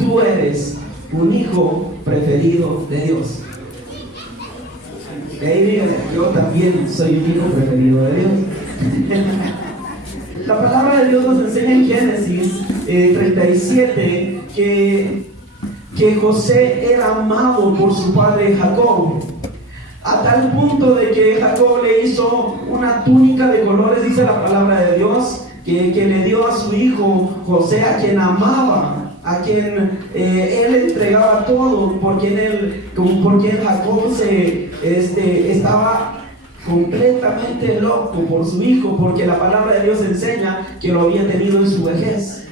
tú eres un hijo preferido de Dios. Yo también soy un hijo preferido de Dios. La palabra de Dios nos enseña en Génesis 37 que José era amado por su padre Jacob, a tal punto de que Jacob le hizo una túnica de colores, dice la palabra de Dios, que le dio a su hijo José, a quien amaba, a quien él entregaba todo, por quien Jacob estaba completamente loco por su hijo, porque la palabra de Dios enseña que lo había tenido en su vejez.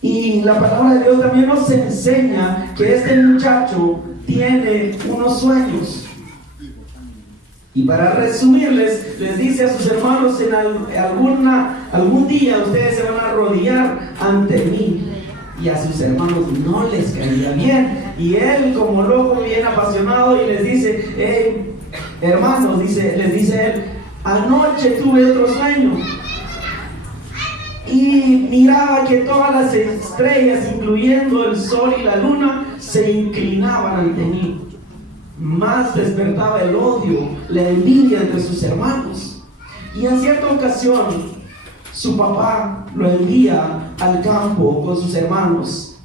Y la palabra de Dios también nos enseña que este muchacho tiene unos sueños. Y para resumirles, les dice a sus hermanos: en algún día ustedes se van a arrodillar ante mí. Y a sus hermanos no les caía bien. Y él, como loco, bien apasionado, y les dice: hermanos, les dice él, anoche tuve otro sueño y miraba que todas las estrellas, incluyendo el sol y la luna, se inclinaban ante mí. Más despertaba el odio, la envidia entre sus hermanos. Y en cierta ocasión, su papá lo envía al campo con sus hermanos.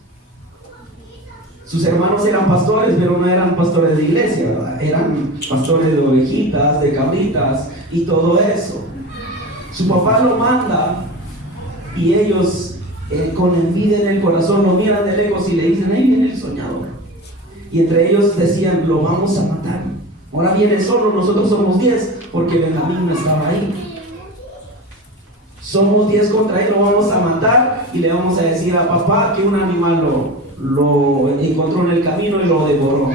Sus hermanos eran pastores, pero no eran pastores de iglesia, ¿verdad? Eran pastores de ovejitas, de cabritas y todo eso. Su papá lo manda y ellos, con envidia en el corazón, lo miran de lejos y le dicen: ahí viene el soñador. Y entre ellos decían: lo vamos a matar. Ahora viene solo, nosotros somos 10, porque Benjamín no estaba ahí. Somos 10 contra él, lo vamos a matar y le vamos a decir a papá que un animal lo encontró en el camino y lo devoró.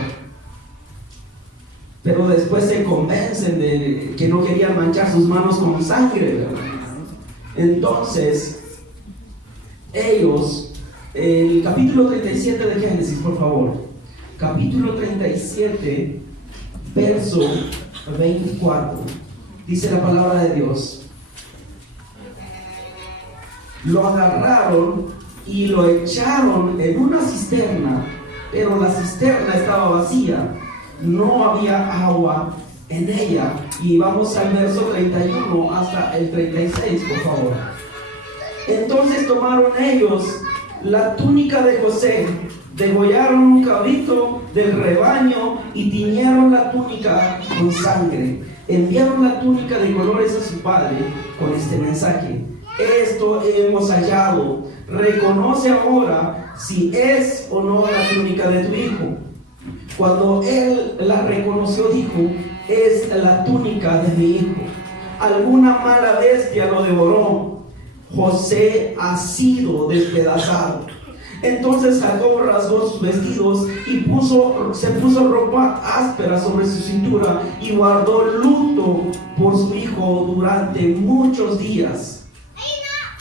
Pero después se convencen de que no querían manchar sus manos con sangre, ¿verdad? Entonces ellos, el capítulo 37 de Génesis, por favor, capítulo 37, verso 24, dice la palabra de Dios: lo agarraron y lo echaron en una cisterna, pero la cisterna estaba vacía, no había agua en ella. Y vamos al verso 31 hasta el 36, por favor. Entonces tomaron ellos la túnica de José, degollaron un cabrito del rebaño y tiñeron la túnica con sangre. Enviaron la túnica de colores a su padre con este mensaje: esto hemos hallado, reconoce ahora si es o no la túnica de tu hijo. Cuando él la reconoció, dijo: es la túnica de mi hijo. Alguna mala bestia lo devoró. José ha sido despedazado. Entonces Jacob rasgó sus vestidos y se puso ropa áspera sobre su cintura y guardó luto por su hijo durante muchos días.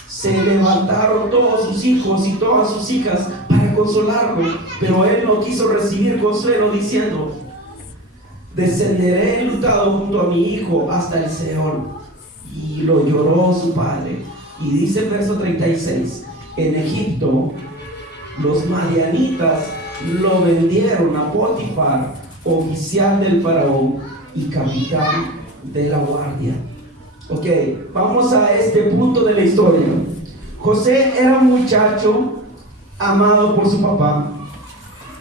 Se levantaron todos sus hijos y todas sus hijas para consolarlo, pero él no quiso recibir consuelo, diciendo: descenderé enlutado junto a mi hijo hasta el Seol. Y lo lloró su padre. Y dice el verso 36: en Egipto los madianitas lo vendieron a Potifar, oficial del faraón y capitán de la guardia. Ok, vamos a este punto de la historia. José era un muchacho amado por su papá.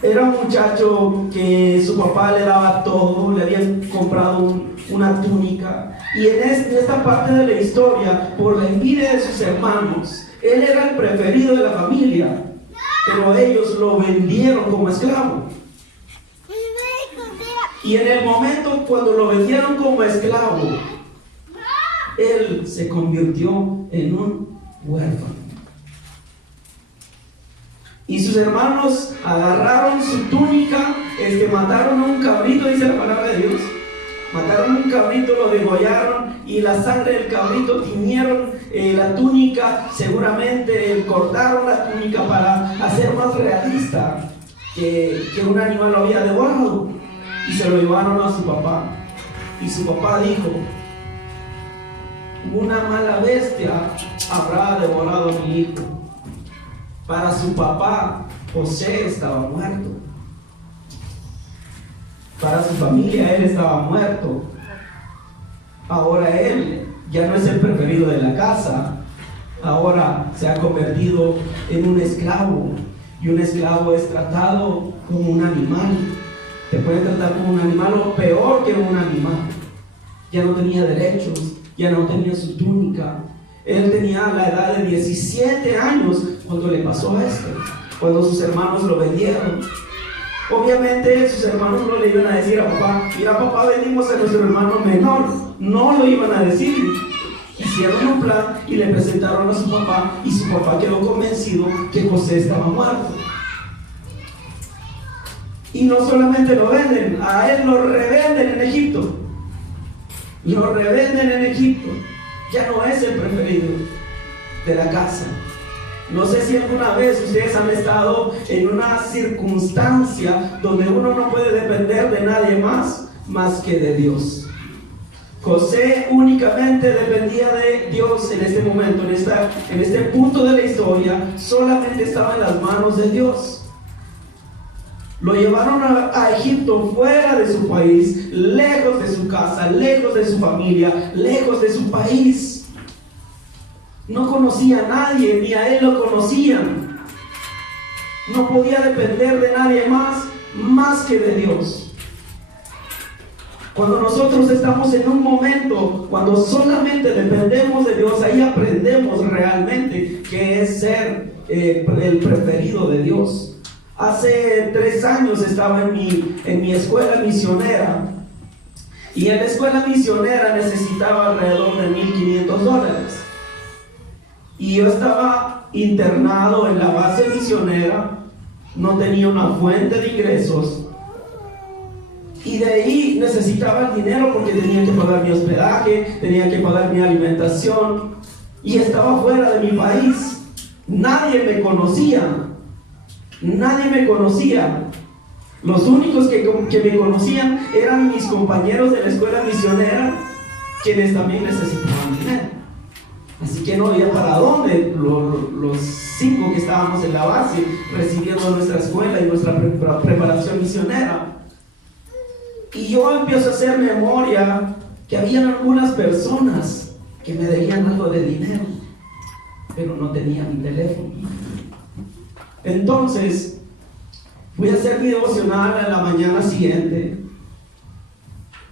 Era un muchacho que su papá le daba todo, le habían comprado una túnica. Y en esta parte de la historia, por la envidia de sus hermanos, él era el preferido de la familia, pero ellos lo vendieron como esclavo. Y en el momento cuando lo vendieron como esclavo, él se convirtió en un huérfano. Y sus hermanos agarraron su túnica, mataron a un cabrito, dice la palabra de Dios. Mataron a un cabrito, lo degollaron y la sangre del cabrito tiñeron la túnica. Seguramente cortaron la túnica para hacer más realista que un animal lo había devorado. Y se lo llevaron a su papá. Y su papá dijo: una mala bestia habrá devorado a mi hijo. Para su papá, José estaba muerto. Para su familia él estaba muerto. Ahora él ya no es el preferido de la casa. Ahora se ha convertido en un esclavo. Y un esclavo es tratado como un animal. Te pueden tratar como un animal o peor que un animal. Ya no tenía derechos, ya no tenía su túnica. Él tenía la edad de 17 años cuando le pasó esto, cuando sus hermanos lo vendieron. Obviamente sus hermanos no le iban a decir a papá: mira papá, vendimos a nuestro hermano menor. No lo iban a decir. Hicieron un plan y le presentaron a su papá, y su papá quedó convencido que José estaba muerto. Y no solamente lo venden, a él lo revenden en Egipto. Lo revenden en Egipto. Ya no es el preferido de la casa. No sé si alguna vez ustedes han estado en una circunstancia donde uno no puede depender de nadie más que de Dios. José únicamente dependía de Dios en este momento, en este punto de la historia. Solamente estaba en las manos de Dios. Lo llevaron a Egipto, fuera de su país, lejos de su casa, lejos de su familia, lejos de su país. No conocía a nadie, ni a él lo conocían. No podía depender de nadie más que de Dios. Cuando nosotros estamos en un momento, cuando solamente dependemos de Dios, ahí aprendemos realmente qué es ser el preferido de Dios. Hace 3 años estaba en mi escuela misionera, y en la escuela misionera necesitaba alrededor de $1,500. Y yo estaba internado en la base misionera, no tenía una fuente de ingresos, y de ahí necesitaba el dinero porque tenía que pagar mi hospedaje, tenía que pagar mi alimentación, y estaba fuera de mi país. Nadie me conocía. Los únicos que me conocían eran mis compañeros de la escuela misionera, quienes también necesitaban dinero. Así que no había para dónde. Los 5 que estábamos en la base recibiendo nuestra escuela y nuestra preparación misionera. Y yo empiezo a hacer memoria que habían algunas personas que me debían algo de dinero, pero no tenía mi teléfono. Entonces fui a hacer mi devocional a la mañana siguiente.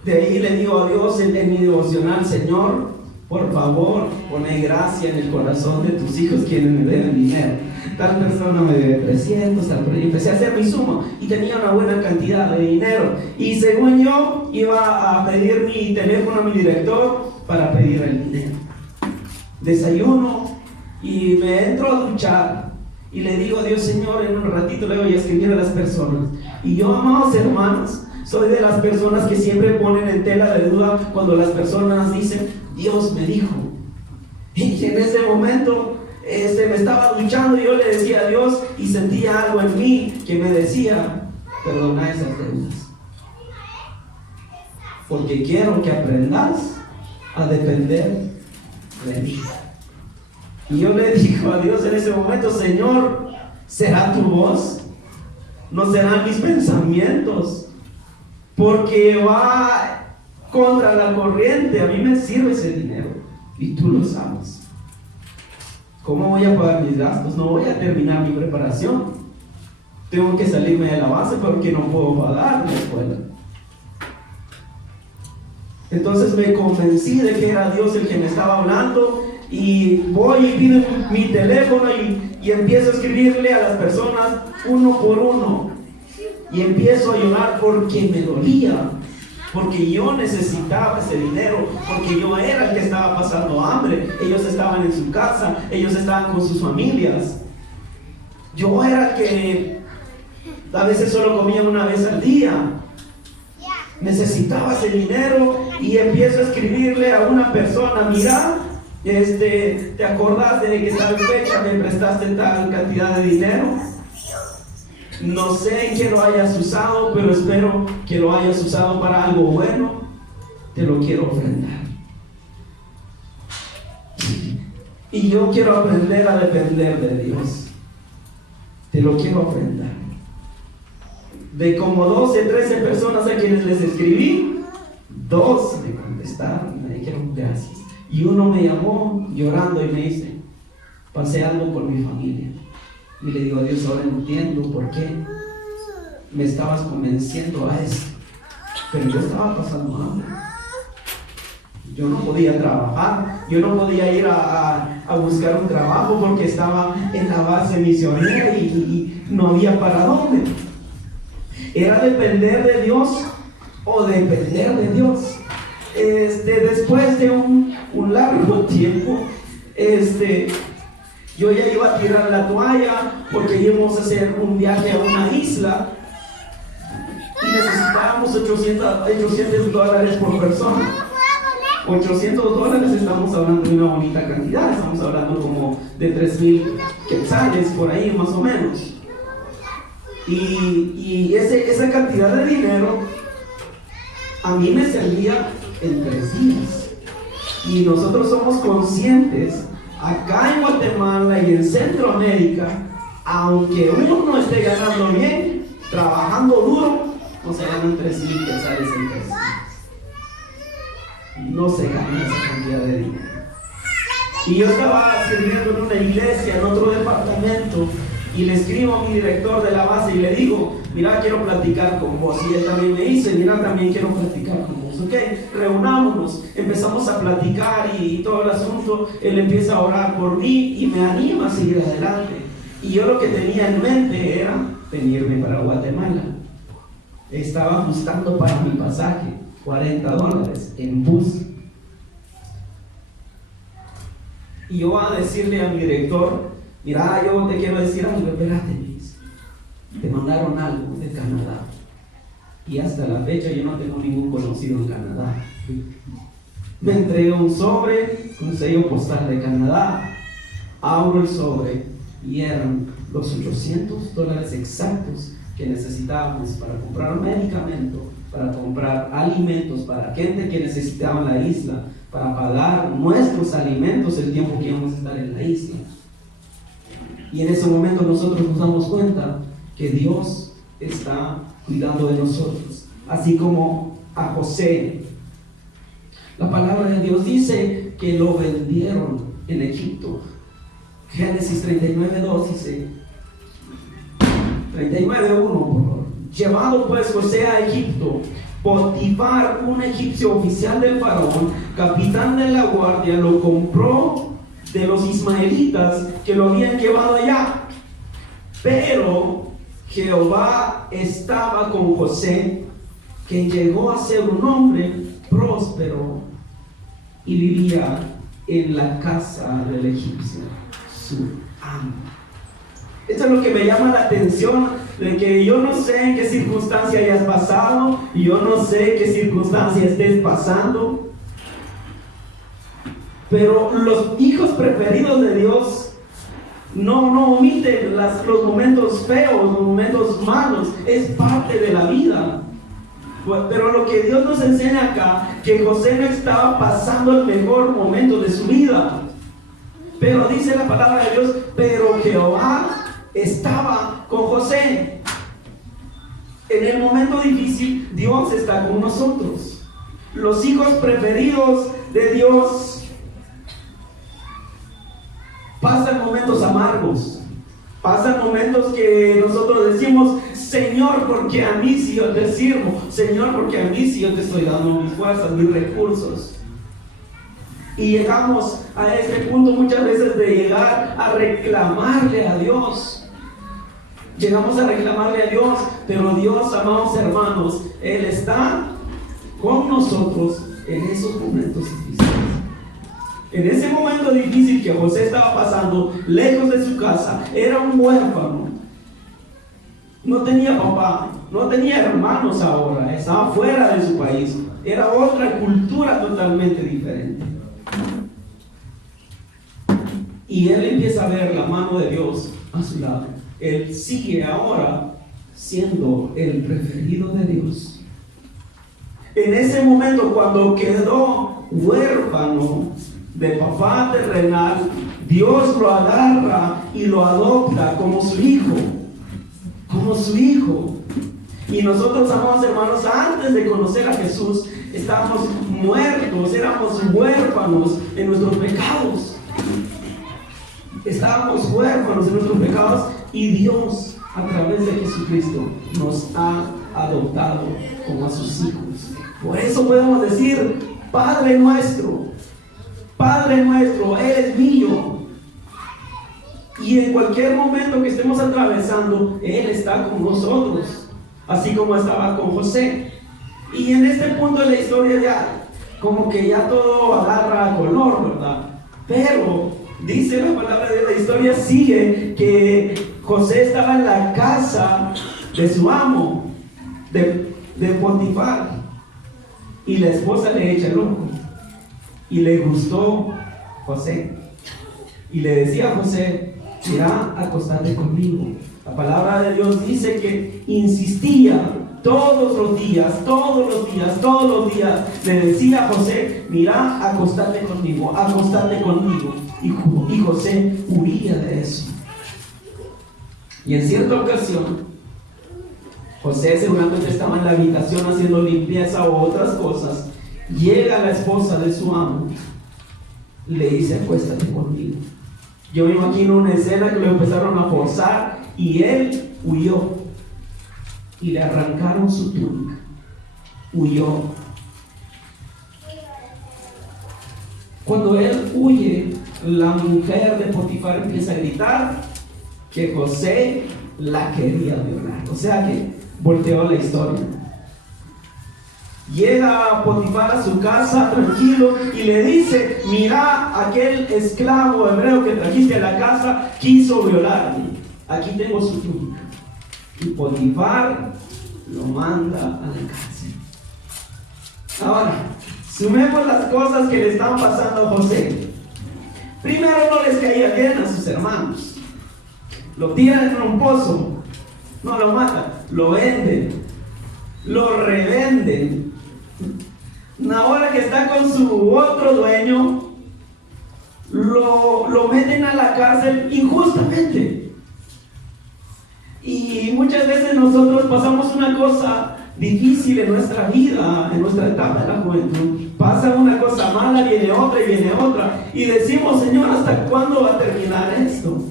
De ahí le digo a Dios en mi devocional: Señor, por favor, pone gracia en el corazón de tus hijos quienes me deben dinero. Tal persona me debe 300, y empecé a hacer mi suma y tenía una buena cantidad de dinero. Y según yo, iba a pedir mi teléfono a mi director para pedir el dinero. Desayuno y me entro a duchar y le digo a Dios: Señor, en un ratito le voy a escribir a las personas. Y yo, amados hermanos, soy de las personas que siempre ponen en tela de duda cuando las personas dicen: Dios me dijo. Y en ese momento me estaba duchando y yo le decía a Dios, y sentía algo en mí que me decía: perdona esas deudas, porque quiero que aprendas a depender de mí. Y yo le digo a Dios en ese momento: Señor, ¿será tu voz? ¿No serán mis pensamientos? Porque va contra la corriente. A mí me sirve ese dinero y tú lo sabes. ¿Cómo voy a pagar mis gastos? No voy a terminar mi preparación. Tengo que salirme de la base porque no puedo pagar la escuela. Entonces me convencí de que era Dios el que me estaba hablando, y voy y pido mi teléfono y empiezo a escribirle a las personas uno por uno, y empiezo a llorar porque me dolía, porque yo necesitaba ese dinero, porque yo era el que estaba pasando hambre. Ellos estaban en su casa, ellos estaban con sus familias. Yo era el que a veces solo comía una vez al día. Necesitaba ese dinero y empiezo a escribirle a una persona: mira, ¿te acordaste de que tal fecha me prestaste tal cantidad de dinero? No sé en qué lo hayas usado, pero espero que lo hayas usado para algo bueno. Te lo quiero ofrendar. Y yo quiero aprender a depender de Dios. te lo quiero ofrendar. De como 12, 13 personas a quienes les escribí, 2 me contestaron, me dijeron gracias. Y uno me llamó llorando y me dice, pasé algo por mi familia. Y le digo a Dios, ahora entiendo por qué me estabas convenciendo a eso. Pero yo estaba pasando hambre. Yo no podía trabajar, yo no podía ir a buscar un trabajo porque estaba en la base misionera y no había para dónde. Era depender de Dios o depender de Dios. Después de un largo tiempo, yo ya iba a tirar la toalla porque íbamos a hacer un viaje a una isla y necesitábamos $800 por persona. $800, estamos hablando de una bonita cantidad, estamos hablando como de 3,000 quetzales por ahí más o menos. Y esa cantidad de dinero a mí me servía en 3 días. Y nosotros somos conscientes, acá en Guatemala y en Centroamérica, aunque uno esté ganando bien, trabajando duro, no se ganan 3,000 quetzales en 3 días. No se gana esa cantidad de dinero. Y yo estaba sirviendo en una iglesia, en otro departamento, y le escribo a mi director de la base y le digo, mira, quiero platicar con vos. Y él también me dice, mira, también quiero platicar con vos. Ok, reunámonos. Empezamos a platicar y todo el asunto. Él empieza a orar por mí y me anima a seguir adelante. Y yo lo que tenía en mente era venirme para Guatemala. Estaba ajustando para mi pasaje $40 en bus. Y yo voy a decirle a mi director, mira, yo te quiero decir algo, espérate, me dice, te mandaron algo de Canadá. Y hasta la fecha yo no tengo ningún conocido en Canadá. Me entregó un sobre, un sello postal de Canadá. Abro el sobre y eran los $800 exactos que necesitábamos para comprar medicamento, para comprar alimentos para gente que necesitaba en la isla, para pagar nuestros alimentos el tiempo que íbamos a estar en la isla. Y en ese momento nosotros nos damos cuenta que Dios está cuidando de nosotros, así como a José. La palabra de Dios dice que lo vendieron en Egipto. Génesis 39:2 dice, 39:1 por favor. Llevado pues José a Egipto, Potifar, un egipcio oficial del faraón, capitán de la guardia, lo compró de los ismaelitas que lo habían llevado allá. Pero Jehová estaba con José, que llegó a ser un hombre próspero y vivía en la casa del egipcio, su amo. Esto es lo que me llama la atención, de que yo no sé en qué circunstancia hayas pasado, y yo no sé qué circunstancia estés pasando, pero los hijos preferidos de Dios no omiten los momentos feos, los momentos malos, es parte de la vida. Pero lo que Dios nos enseña acá, que José no estaba pasando el mejor momento de su vida, pero dice la palabra de Dios, pero Jehová estaba con José. En el momento difícil, Dios está con nosotros. Los hijos preferidos de Dios pasan momentos amargos, pasan momentos que nosotros decimos, Señor, porque a mí sí yo te sirvo, Señor, porque a mí sí yo te estoy dando mis fuerzas, mis recursos. Y llegamos a este punto muchas veces de llegar a reclamarle a Dios. Llegamos a reclamarle a Dios, pero Dios, amados hermanos, Él está con nosotros en esos momentos difíciles. En ese momento difícil que José estaba pasando, lejos de su casa, era un huérfano. No tenía papá, no tenía hermanos ahora, estaba fuera de su país. Era otra cultura totalmente diferente. Y él empieza a ver la mano de Dios a su lado. Él sigue ahora siendo el preferido de Dios. En ese momento, cuando quedó huérfano de papá terrenal, Dios lo agarra y lo adopta como su hijo. como su Hijo. Y nosotros, amados hermanos, antes de conocer a Jesús, estábamos muertos, éramos huérfanos en nuestros pecados. Estábamos huérfanos en nuestros pecados y Dios, a través de Jesucristo, nos ha adoptado como a sus hijos. Por eso podemos decir: Padre nuestro, Él es mío. Y en cualquier momento que estemos atravesando, Él está con nosotros, así como estaba con José. Y en este punto de la historia ya, como que ya todo agarra color, ¿verdad? Pero dice la palabra de la historia, sigue que José estaba en la casa de su amo, de Potifar, y la esposa le echa el ojo, y le gustó José, y le decía a José: mira, acostate conmigo. La palabra de Dios dice que insistía todos los días, le decía a José: mira, acostate conmigo. Y José huía de eso. Y en cierta ocasión, José seguramente estaba en la habitación haciendo limpieza o otras cosas. Llega la esposa de su amo, le dice: acuéstate conmigo. Yo me imagino una escena que lo empezaron a forzar y él huyó. Y le arrancaron su túnica. Huyó. Cuando él huye, la mujer de Potifar empieza a gritar que José la quería violar. O sea que volteó la historia. Llega Potifar a su casa tranquilo y le dice: mira, aquel esclavo hebreo que trajiste a la casa quiso violarme. Aquí tengo su túnica. Y Potifar lo manda a la cárcel. Ahora, sumemos las cosas que le estaban pasando a José. Primero, no les caía bien a sus hermanos. Lo tiran en un pozo, no lo matan, lo venden, lo revenden. Ahora que está con su otro dueño, lo meten a la cárcel injustamente. Y muchas veces nosotros pasamos una cosa difícil en nuestra vida, en nuestra etapa de la juventud. Pasa una cosa mala, viene otra, y decimos: Señor, ¿hasta cuándo va a terminar esto?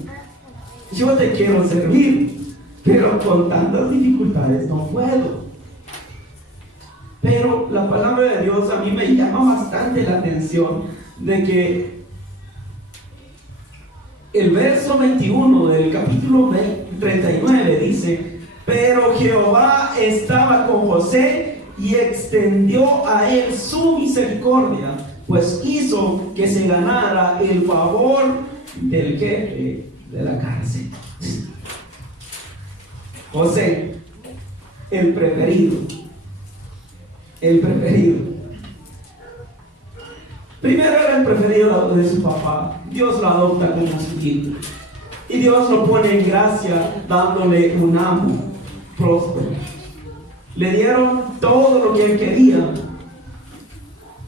Yo te quiero servir, pero con tantas dificultades no puedo. Pero la palabra de Dios a mí me llama bastante la atención, de que el verso 21 del capítulo 39 dice: pero Jehová estaba con José y extendió a él su misericordia, pues hizo que se ganara el favor del jefe de la cárcel. José, el preferido. Primero era el preferido de su papá. Dios lo adopta como su hijo. Y Dios lo pone en gracia, dándole un amo próspero. Le dieron todo lo que él quería.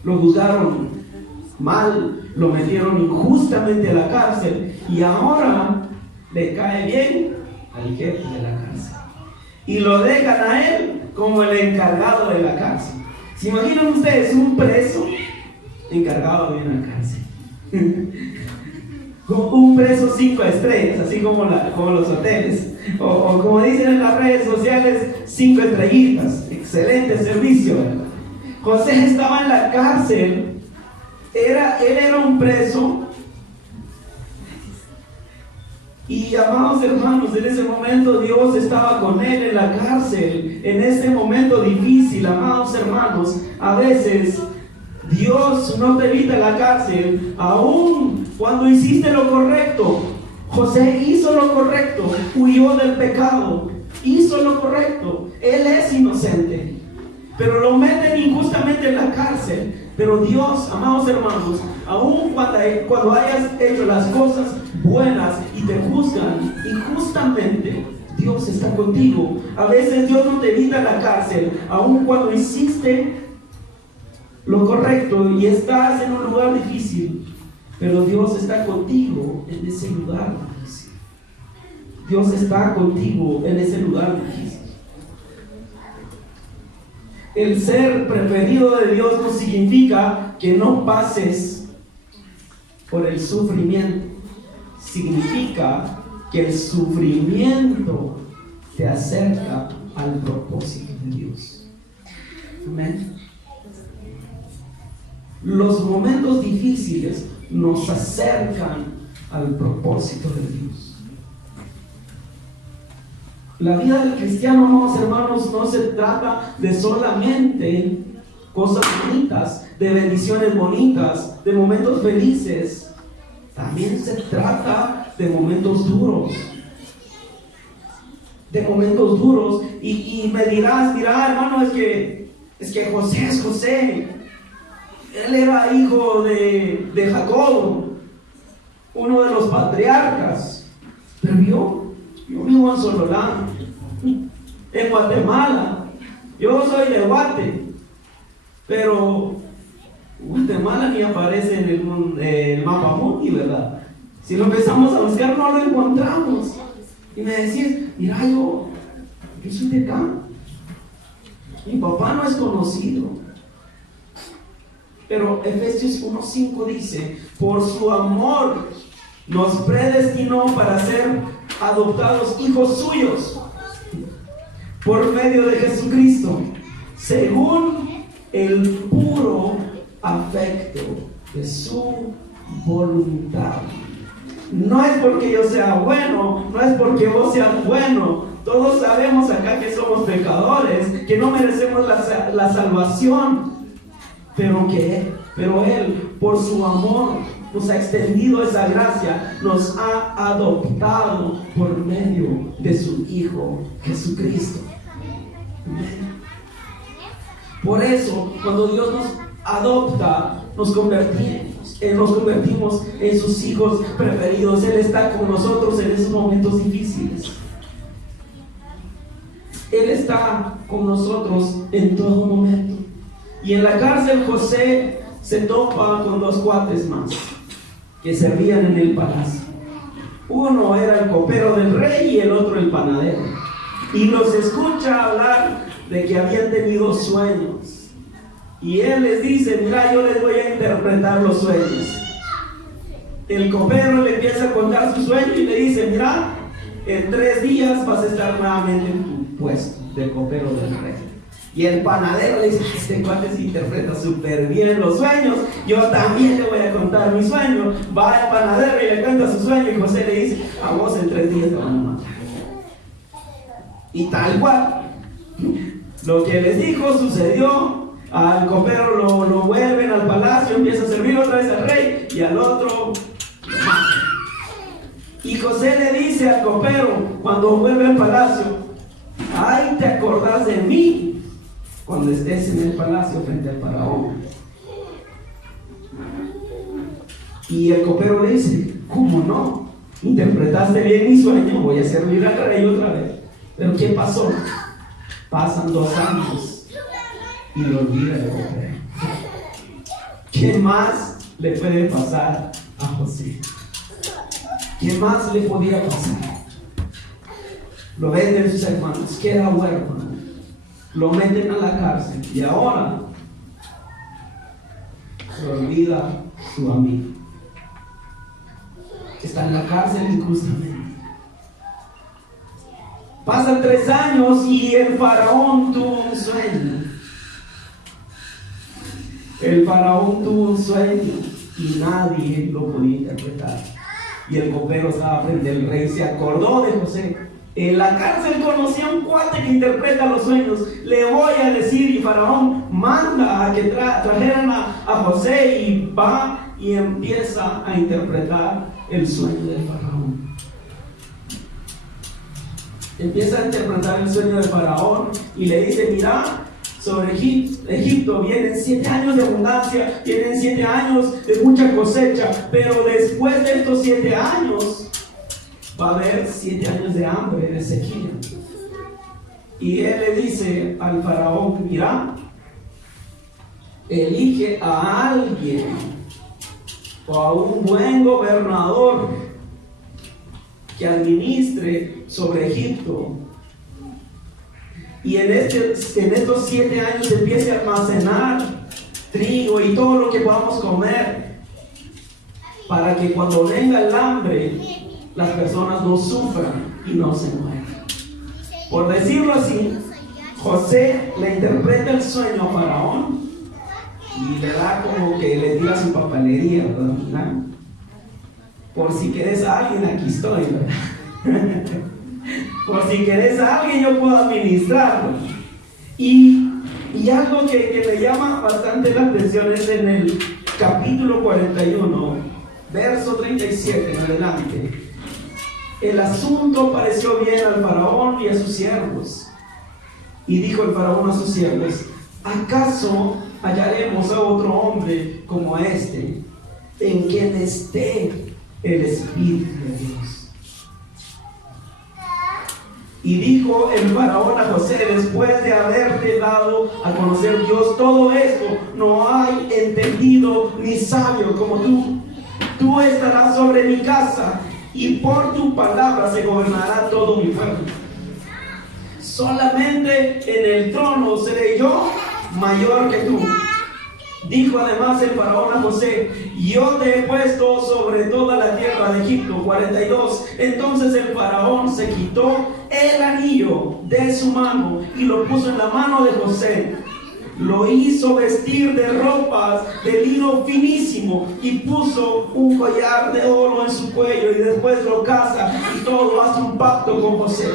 Lo juzgaron mal, lo metieron injustamente a la cárcel, y ahora le cae bien al jefe de la cárcel. Y lo dejan a él como el encargado de la cárcel. ¿Se imaginan ustedes un preso encargado de una cárcel? Un preso 5 estrellas, así como los hoteles, o como dicen en las redes sociales, 5 estrellitas. Excelente servicio. José estaba en la cárcel. Él era un preso. Y amados hermanos, en ese momento Dios estaba con él en la cárcel, en ese momento difícil. Amados hermanos, a veces Dios no te evita la cárcel, aún cuando hiciste lo correcto. José hizo lo correcto, huyó del pecado, hizo lo correcto. Él es inocente, pero lo meten injustamente en la cárcel. Pero Dios, amados hermanos, aún cuando hayas hecho las cosas buenas y te juzgan injustamente, Dios está contigo. A veces Dios no te evita la cárcel, aún cuando hiciste lo correcto y estás en un lugar difícil, pero Dios está contigo en ese lugar difícil. Dios está contigo en ese lugar difícil. El ser preferido de Dios no significa que no pases por el sufrimiento. Significa que el sufrimiento te acerca al propósito de Dios. Amén. Los momentos difíciles nos acercan al propósito de Dios. La vida del cristiano, amados hermanos, no se trata de solamente cosas bonitas, de bendiciones bonitas, de momentos felices. También se trata de momentos duros. De momentos duros. Y me dirás, mira, hermano, es que José es José. Él era hijo de Jacob, uno de los patriarcas. Pero yo vivo en Sololá, en Guatemala. Yo soy de Guate, pero Guatemala ni aparece en el mapa mundi, ¿verdad? Si lo empezamos a buscar, no lo encontramos. Y me decís, mira, yo soy de acá. Mi papá no es conocido. Pero Efesios 1:5 dice: por su amor nos predestinó para ser adoptados hijos suyos por medio de Jesucristo, según el puro afecto de su voluntad. No es porque yo sea bueno, no es porque vos seas bueno. Todos sabemos acá que somos pecadores, que no merecemos la salvación, pero Él, por su amor, nos ha extendido esa gracia, nos ha adoptado por medio de su Hijo Jesucristo. Por eso, cuando Dios nos adopta, nos convertimos en sus hijos preferidos. Él está con nosotros en esos momentos difíciles. Él está con nosotros en todo momento. Y en la cárcel José se topa con dos cuates más que servían en el palacio. Uno era el copero del rey y el otro el panadero. Y los escucha hablar de que habían tenido sueños. Y él les dice: mira, yo les voy a interpretar los sueños. El copero le empieza a contar su sueño y le dice: mira, en 3 días vas a estar nuevamente en tu puesto de copero del rey. Y el panadero le dice: este cuate se interpreta súper bien los sueños, yo también le voy a contar mi sueño. Va el panadero y le cuenta su sueño, y José le dice: a vos en 3 días te van a matar. Y tal cual, lo que les dijo sucedió. Al copero lo vuelven al palacio, empieza a servir otra vez al rey, y al otro lo matan. Y José le dice al copero, cuando vuelve al palacio: ay, te acordás de mí cuando estés en el palacio frente al faraón. Y el copero le dice: ¿cómo no? Interpretaste bien mi sueño, voy a servir al rey otra vez. Pero ¿qué pasó? Pasan 2 años y lo olvida el copero. ¿Qué más le puede pasar a José? ¿Qué más le podía pasar? Lo venden sus hermanos, queda huérfano, lo meten a la cárcel y ahora se olvida su amigo. Está en la cárcel injustamente. Pasan 3 años y el faraón tuvo un sueño. El faraón tuvo un sueño y nadie lo podía interpretar. Y el copero estaba frente al rey, se acordó de José. En la cárcel conocía a un cuate que interpreta los sueños. Le voy a decir, y faraón manda a que trajeran a José, y va y empieza a interpretar el sueño del faraón. Empieza a interpretar el sueño del faraón y le dice: mira, sobre Egipto vienen 7 años de abundancia, vienen 7 años de mucha cosecha, pero después de estos 7 años va a haber 7 años de hambre, de sequía. Y él le dice al faraón: mira, elige a alguien o a un buen gobernador que administre sobre Egipto. Y en estos 7 años empiece a almacenar trigo y todo lo que podamos comer, para que cuando venga el hambre, las personas no sufran y no se mueran. Por decirlo así, José le interpreta el sueño a Faraón y le da como que le tira su papelería, ¿verdad? Por si querés a alguien, aquí estoy, ¿verdad? Por si querés a alguien, yo puedo administrarlo. Y algo que me llama bastante la atención es en el capítulo 41, verso 37 en adelante. El asunto pareció bien al faraón y a sus siervos. Y dijo el faraón a sus siervos: ¿acaso hallaremos a otro hombre como este, en quien esté el Espíritu de Dios? Y dijo el faraón a José: después de haberte dado a conocer Dios todo esto, no hay entendido ni sabio como tú. Tú estarás sobre mi casa, y por tu palabra se gobernará todo mi pueblo. Solamente en el trono seré yo mayor que tú. Dijo además el faraón a José: yo te he puesto sobre toda la tierra de Egipto. 42. Entonces el faraón se quitó el anillo de su mano y lo puso en la mano de José. Lo hizo vestir de ropas de lino finísimo y puso un collar de oro en su cuello, y después lo casa y todo, hace un pacto con José.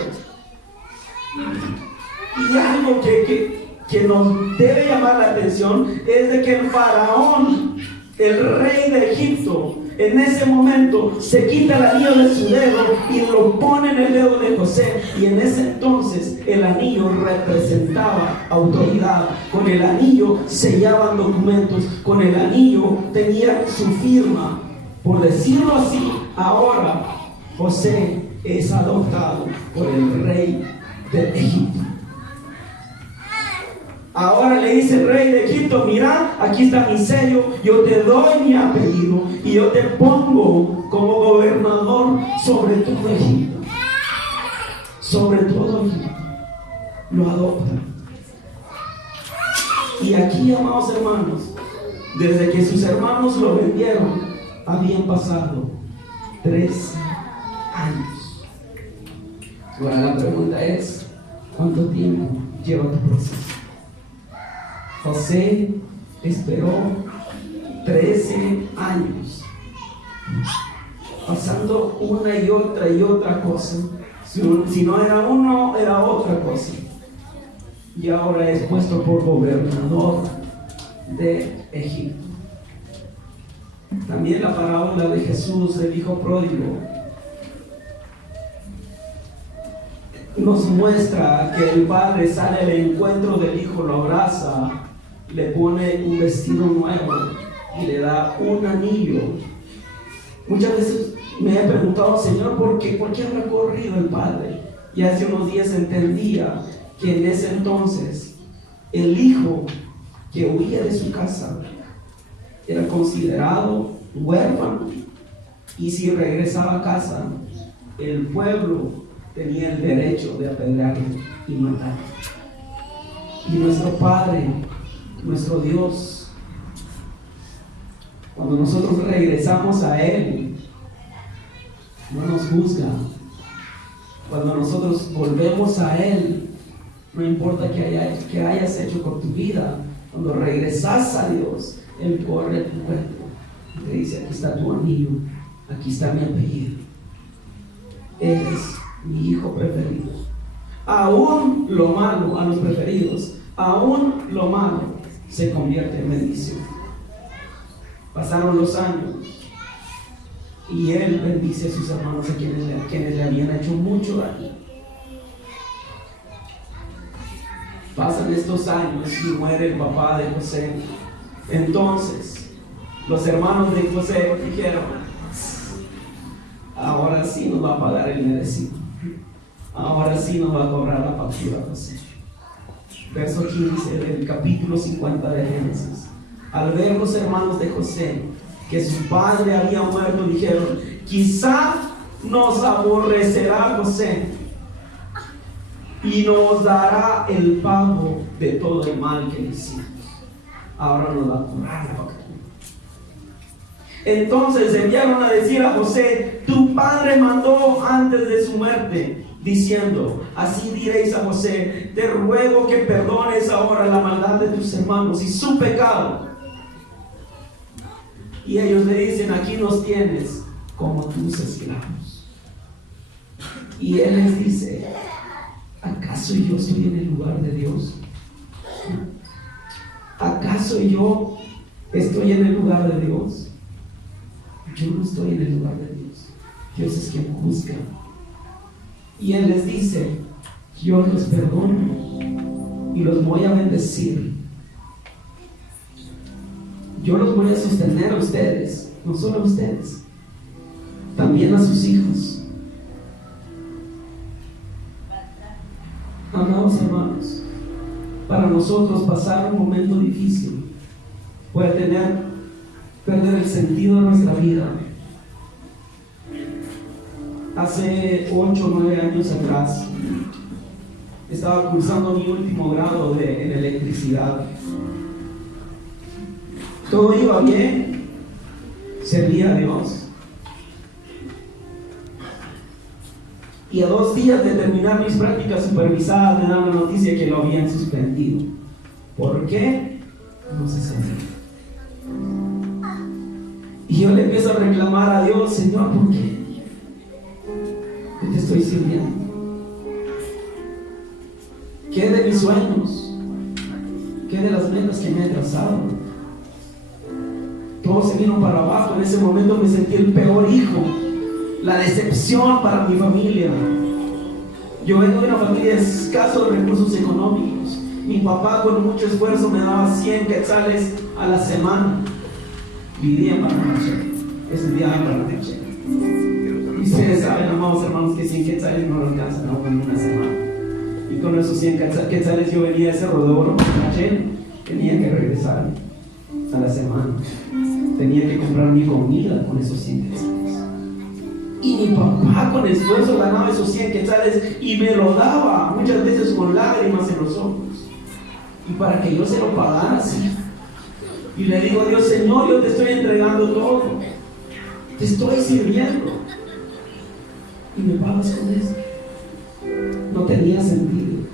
Y algo que nos debe llamar la atención es de que el faraón, el rey de Egipto, en ese momento se quita el anillo de su dedo y lo pone en el dedo de José. Y en ese entonces el anillo representaba autoridad. Con el anillo sellaban documentos, con el anillo tenía su firma. Por decirlo así, ahora José es adoptado por el rey de Egipto. Ahora le dice el rey de Egipto: mira, aquí está mi sello, yo te doy mi apellido y yo te pongo como gobernador sobre todo Egipto. Sobre todo Egipto. Lo adopta. Y aquí, amados hermanos, desde que sus hermanos lo vendieron, habían pasado 3 años. Ahora la pregunta es: ¿cuánto tiempo lleva tu proceso? José esperó 13 años, pasando una y otra cosa. Si no era uno, era otra cosa. Y ahora es puesto por gobernador de Egipto. También la parábola de Jesús, el hijo pródigo, nos muestra que el padre sale al encuentro del hijo, lo abraza, le pone un vestido nuevo y le da un anillo. Muchas veces me he preguntado: Señor, ¿por qué habrá corrido el padre? Y hace unos días entendía que en ese entonces el hijo que huía de su casa era considerado huérfano, y si regresaba a casa, el pueblo tenía el derecho de apedrearlo y matarlo. Y nuestro Padre, nuestro Dios, cuando nosotros regresamos a Él, no nos juzga. Cuando nosotros volvemos a Él, no importa qué hayas hecho con tu vida, cuando regresas a Dios, Él corre a tu cuerpo y te dice: aquí está tu anillo, aquí está mi apellido, eres mi hijo preferido. Aún lo malo, a los preferidos, aún lo malo se convierte en bendición. Pasaron los años y él bendice a sus hermanos, a quienes le habían hecho mucho daño. Pasan estos años y muere el papá de José. Entonces los hermanos de José dijeron: ahora sí nos va a pagar el merecido, ahora sí nos va a cobrar la factura José. Verso 15 del capítulo 50 de Génesis. Al ver los hermanos de José que su padre había muerto, dijeron: quizá nos aborrecerá José y nos dará el pago de todo el mal que le hicimos. Ahora nos va a cobrar la factura. Entonces enviaron a decir a José: tu padre mandó antes de su muerte, diciendo: así diréis a José, te ruego que perdones ahora la maldad de tus hermanos y su pecado. Y ellos le dicen: aquí nos tienes como tus esclavos. Y él les dice: ¿acaso yo estoy en el lugar de Dios? ¿Acaso yo estoy en el lugar de Dios? Yo no estoy en el lugar de Dios. Dios es quien juzga. Y él les dice: yo los perdono y los voy a bendecir. Yo los voy a sostener a ustedes, no solo a ustedes, también a sus hijos. Amados hermanos, para nosotros pasar un momento difícil puede perder el sentido de nuestra vida. Hace 8 o 9 años atrás estaba cursando mi último grado en electricidad. Todo iba bien, servía a Dios. Y a 2 días de terminar mis prácticas supervisadas me dan la noticia que lo habían suspendido. ¿Por qué? No se sabe. Y yo le empiezo a reclamar a Dios: Señor, ¿por qué? ¿Qué te estoy sirviendo? ¿Qué de mis sueños? ¿Qué de las metas que me he trazado? Todo se vino para abajo. En ese momento me sentí el peor hijo, la decepción para mi familia. Yo vengo de una familia de escasos recursos económicos. Mi papá con mucho esfuerzo me daba 100 quetzales a la semana. Vivía para la noche, estudiaba para la noche. Y ustedes saben, amados hermanos, que 100 quetzales no lo alcanzan en una semana. Y con esos 100 quetzales yo venía a ese rodeo para la noche. Tenía que regresar a la semana. Tenía que comprar mi comida con esos 100 quetzales. Y mi papá con esfuerzo ganaba esos 100 quetzales y me lo daba, muchas veces con lágrimas en los ojos. Y para que yo se lo pagara así. Y le digo a Dios: Señor, yo te estoy entregando todo. Te estoy sirviendo. Y me pagas con eso. No tenía sentido.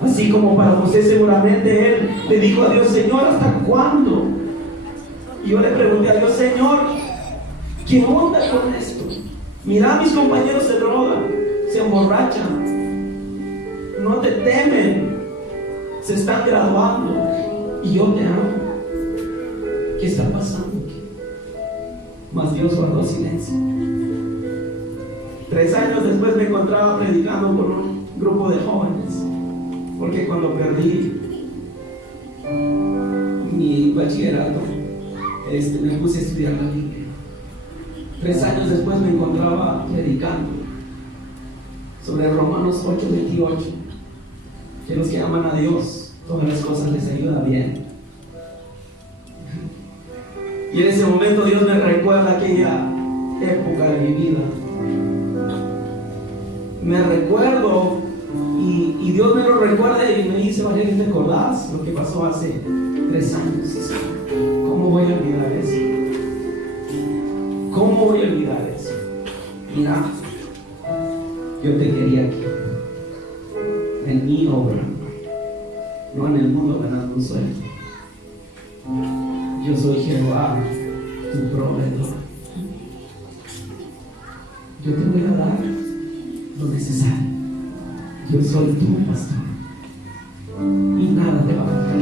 Así como para José, seguramente él le dijo a Dios: Señor, ¿hasta cuándo? Y yo le pregunté a Dios: Señor, ¿qué onda con esto? Mira, mis compañeros se drogan, se emborrachan, no te temen, se están graduando y yo te amo. ¿Qué está pasando aquí? Mas Dios guardó silencio. 3 años después me encontraba predicando por un grupo de jóvenes, porque cuando perdí mi bachillerato, me puse a estudiar la Biblia. 3 años después me encontraba predicando sobre Romanos 8:28, que los que aman a Dios, todas las cosas les ayudan bien. Y en ese momento Dios me recuerda aquella época de mi vida. Me recuerdo y Dios me lo recuerda y me dice: Valeria, ¿te acordás lo que pasó hace 3 años? ¿Cómo voy a olvidar eso? ¿Cómo voy a olvidar eso? Mira, yo te quería aquí, en mi obra, no en el mundo ganando un sueldo. Yo soy Jehová, tu proveedor. Yo te voy a dar lo necesario. Yo soy tu pastor y nada te va a faltar.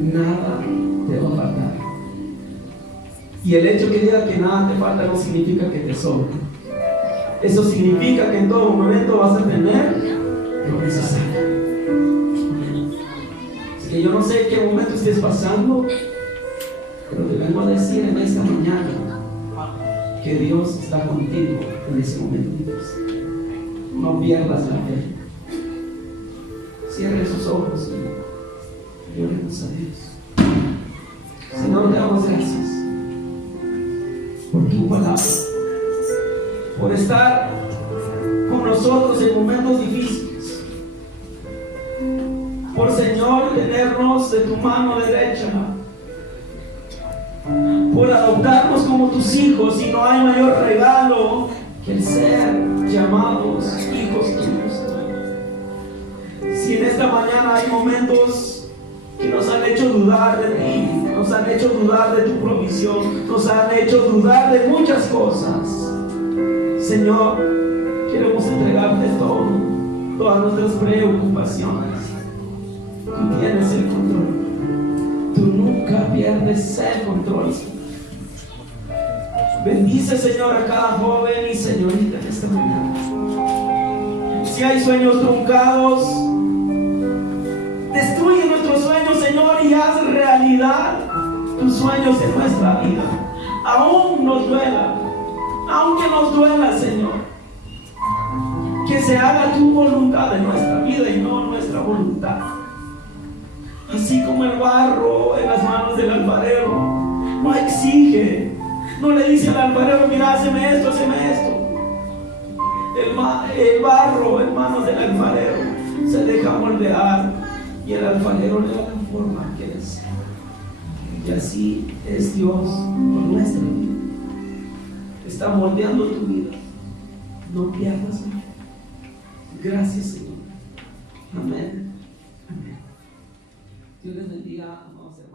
Nada te va a faltar. Y el hecho que diga que nada te falta no significa que te sobre. Eso significa que en todo momento vas a tener lo necesario. Así que yo no sé qué momento estés pasando, pero te vengo a decir en esta mañana que Dios está contigo en ese momento. No pierdas la fe. Cierre sus ojos y oremos a Dios. Señor, te damos gracias por tu palabra. por estar con nosotros en momentos difíciles, por, Señor, tenernos de tu mano derecha, por adoptarnos como tus hijos. Y no hay mayor regalo que el ser llamados hijos tuyos. Si en esta mañana hay momentos que nos han hecho dudar de ti, nos han hecho dudar de tu provisión, nos han hecho dudar de muchas cosas, Señor, queremos entregarte todo, todas nuestras preocupaciones. Tú tienes el control. Tú nunca pierdes el control. Bendice, Señor, a cada joven y señorita en esta mañana. Si hay sueños truncados, destruye nuestros sueños, Señor, y haz realidad tus sueños en nuestra vida. Aún nos duela, aunque nos duela, Señor, que se haga tu voluntad en nuestra vida y no nuestra voluntad. Así como el barro en las manos del alfarero no exige, no le dice al alfarero: mira, hazme esto, hazme esto. El barro en manos del alfarero se deja moldear y el alfarero le da la forma que desea. Y así es Dios con nuestra vida. Está moldeando tu vida. No pierdas la fe. Gracias, Señor. Amén. Amén. Dios les bendiga, amados hermanos.